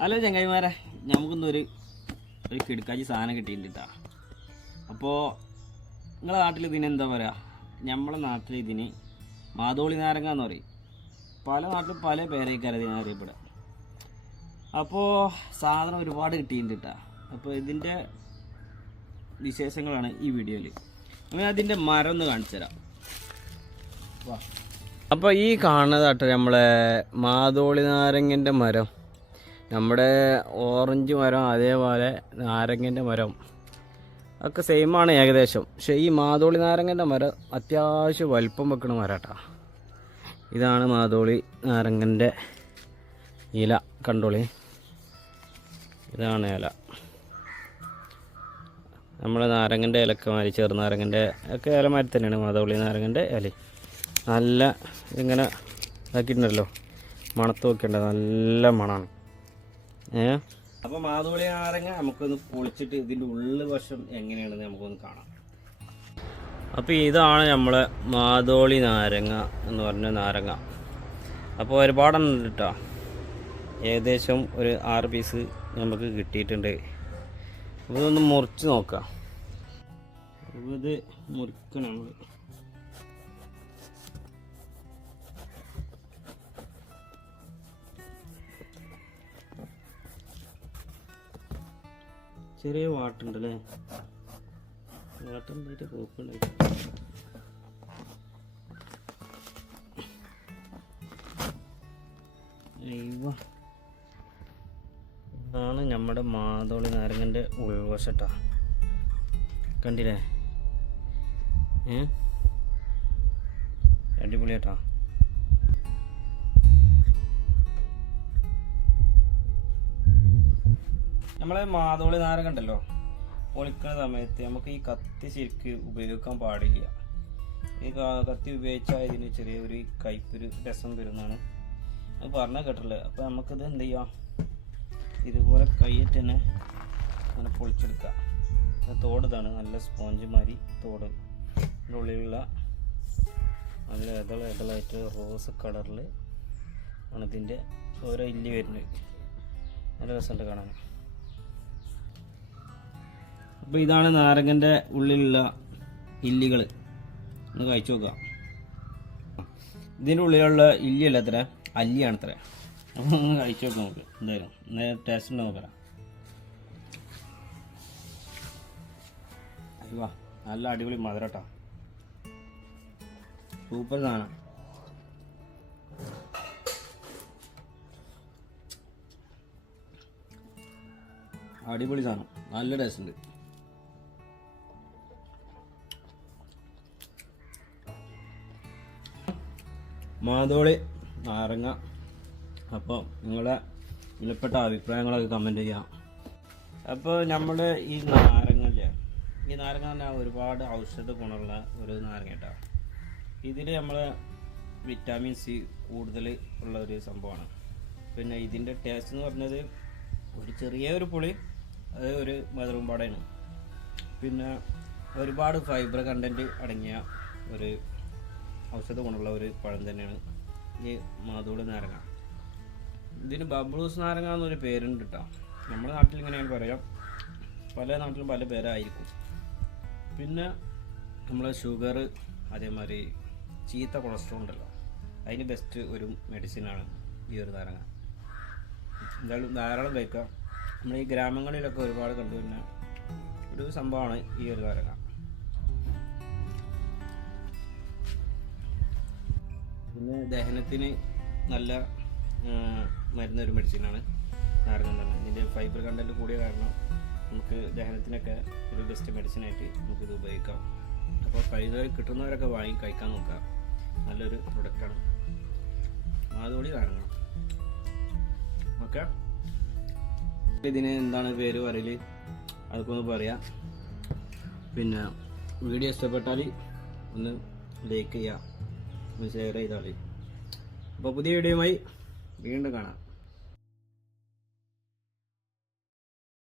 Hello ചങ്ങായിമാരെ, നമുക്കൊന്നൊരു കിടക്കാച്ചി സാധനം കിട്ടിയിട്ടാ. അപ്പോൾ നിങ്ങളുടെ നാട്ടിൽ ഇതിനെന്താ പറയുക? നമ്മളെ നാട്ടിൽ ഇതിന് മാതോളി നാരങ്ങ എന്ന് പറയും. പല നാട്ടിലും പല പേരേക്കാരും ഇതിനെ അറിയപ്പെടുക. അപ്പോൾ സാധനം ഒരുപാട് കിട്ടിയിട്ടാ. അപ്പോൾ ഇതിൻ്റെ വിശേഷങ്ങളാണ് ഈ വീഡിയോയിൽ. ഞാൻ അതിൻ്റെ മരം ഒന്ന് കാണിച്ചു തരാം. അപ്പോൾ ഈ കാണുന്നതാട്ടോ നമ്മളെ മാതോളി നാരങ്ങൻ്റെ മരം. നമ്മുടെ ഓറഞ്ച് മരം അതേപോലെ നാരങ്ങൻ്റെ മരം ഒക്കെ സെയിമാണ് ഏകദേശം. പക്ഷേ ഈ മാതോളി നാരങ്ങൻ്റെ മരം അത്യാവശ്യം വലിപ്പം വെക്കണ മരാട്ടാ. ഇതാണ് മാതോളി നാരങ്ങൻ്റെ ഇല, കണ്ടോളി. ഇതാണ് ഇല. നമ്മുടെ നാരങ്ങൻ്റെ ഇലക്കെ മാതിരി ചെറുനാരങ്ങൻ്റെ ഒക്കെ ഇല മാതിരി തന്നെയാണ് മാതോളി നാരങ്ങൻ്റെ ഇല. നല്ല ഇങ്ങനെ ഇതാക്കിയിട്ടുണ്ടല്ലോ, മണത്ത് നോക്കിയുണ്ട്, നല്ല മണമാണ്. അപ്പോൾ മാതോളി നാരങ്ങ നമുക്കൊന്ന് പൊളിച്ചിട്ട് ഇതിൻ്റെ ഉള്ളിൽ വശം എങ്ങനെയാണെന്ന് നമുക്കൊന്ന് കാണാം. അപ്പോൾ ഇതാണ് നമ്മളെ മാതോളി നാരങ്ങ എന്ന് പറഞ്ഞ നാരങ്ങ. അപ്പോൾ ഒരുപാടെണ്ണം കേട്ടോ, ഏകദേശം ഒരു 6 പീസ് നമുക്ക് കിട്ടിയിട്ടുണ്ട്. അപ്പോൾ ഇതൊന്ന് മുറിച്ച് നോക്കാം. അപ്പോൾ ഇത് മുറിക്കണം നമ്മൾ. ചെറിയ വാട്ടുണ്ടല്ലേ, വാട്ടുണ്ടായിട്ട് പോക്കുണ്ടായിട്ട്. ഇതാണ് നമ്മുടെ മാതോളി നാരങ്ങൻ്റെ ഉൾവശട്ടാ, കണ്ടില്ലേ? അടിപൊളിയാട്ടാ. നമ്മളെ മാതോളി നാരങ്ങ ഉണ്ടല്ലോ, പൊളിക്കുന്ന സമയത്ത് നമുക്ക് ഈ കത്തി ശരിക്ക് ഉപയോഗിക്കാൻ പാടില്ല. ഈ കത്തി ഉപയോഗിച്ചാൽ ഇതിന് ചെറിയൊരു കയ്പൊരു രസം വരുന്നതാണ് അത് പറഞ്ഞാൽ കേട്ടില്ലേ. അപ്പോൾ നമുക്കിത് എന്ത് ചെയ്യാം, ഇതുപോലെ കൈയിട്ട് തന്നെ അങ്ങനെ പൊളിച്ചെടുക്കാം. തോട് ഇതാണ്, നല്ല സ്പോഞ്ച് മാതിരി തോട്. ഇതിൻ്റെ ഉള്ളിലുള്ള നല്ല ഇതളായിട്ട് റോസ് കളറിൽ ആണ് ഇതിൻ്റെ ഓരോ ഇല്ലി വരുന്നത്. നല്ല രസമുണ്ട് കാണാൻ. അപ്പോൾ ഇതാണ് നാരങ്ങൻ്റെ ഉള്ളിലുള്ള ഇല്ലികൾ. ഒന്ന് കഴിച്ചു നോക്കാം. ഇതിൻ്റെ ഉള്ളിലുള്ള ഇല്ലിയല്ല അത്ര, അല്ലിയാണ് അത്ര. അപ്പോൾ ഒന്ന് കഴിച്ചു നോക്കാം നമുക്ക്. എന്തായാലും ടേസ്റ്റ് ഉണ്ടോ നോക്കാം. അയ്യോ, നല്ല അടിപൊളി മധുരട്ടാ, സൂപ്പർ സാധനം. അടിപൊളി സാധനം, നല്ല ടേസ്റ്റ് ഉണ്ട്. മാതോളി നാരങ്ങ. അപ്പോൾ നിങ്ങളുടെ വിലപ്പെട്ട അഭിപ്രായങ്ങളൊക്കെ കമൻറ്റ് ചെയ്യാം. അപ്പോൾ നമ്മുടെ ഈ നാരങ്ങല്ലേ, ഈ നാരങ്ങ പറഞ്ഞാൽ ഒരുപാട് ഔഷധ ഗുണമുള്ള ഒരു നാരങ്ങ കേട്ടോ. ഇതിൽ നമ്മൾ വിറ്റാമിൻ സി കൂടുതൽ ഉള്ള ഒരു സംഭവമാണ്. പിന്നെ ഇതിൻ്റെ ടേസ്റ്റ് എന്ന് പറഞ്ഞത് ഒരു ചെറിയ ഒരു പുളി, അത് ഒരു മധുരമ്പാടാണ്. പിന്നെ ഒരുപാട് ഫൈബർ കണ്ടൻറ്റ് അടങ്ങിയ ഒരു ഔഷധ ഗുണമുള്ള ഒരു പഴം തന്നെയാണ് ഈ മാതോളി നാരങ്ങ. ഇതിന് ബബ്ലൂസ് നാരങ്ങ എന്നൊരു പേരുണ്ട് കേട്ടോ. നമ്മുടെ നാട്ടിൽ ഇങ്ങനെയാണ് പറയാം, പല നാട്ടിലും പല പേരായിരിക്കും. പിന്നെ നമ്മളെ ഷുഗർ, അതേമാതിരി ചീത്ത കൊളസ്ട്രോൾ ഉണ്ടല്ലോ, അതിന് ബെസ്റ്റ് ഒരു മെഡിസിനാണ് ഈ ഒരു നാരങ്ങ. എന്തായാലും ധാരാളം കഴിക്കാം. നമ്മൾ ഈ ഗ്രാമങ്ങളിലൊക്കെ ഒരുപാട് കണ്ടുവരുന്ന ഒരു സംഭവമാണ് ഈ ഒരു നാരങ്ങ. പിന്നെ ദഹനത്തിന് നല്ല മരുന്നൊരു മെഡിസിനാണ് നാരങ്ങ തന്നെ. ഇതിൻ്റെ ഫൈബർ കണ്ടൻറ്റ് കൂടിയ കാരണം നമുക്ക് ദഹനത്തിനൊക്കെ ഒരു ബെസ്റ്റ് മെഡിസിനായിട്ട് നമുക്കിത് ഉപയോഗിക്കാം. അപ്പോൾ കഴിയുന്നവർ കിട്ടുന്നവരൊക്കെ വാങ്ങി കഴിക്കാൻ നോക്കുക. നല്ലൊരു പ്രൊഡക്റ്റാണ് മാതോളി നാരങ്ങ. ഓക്കെ, ഇതിന് എന്താണ് പേര് പറയൽ അതൊക്കെ ഒന്ന് പറയാം. പിന്നെ വീഡിയോ ഇഷ്ടപ്പെട്ടാൽ ഒന്ന് ലൈക്ക് ചെയ്യുക, ഷെയർ ചെയ്താൽ. അപ്പോൾ പുതിയ വീഡിയോയുമായി വീണ്ടും കാണാം.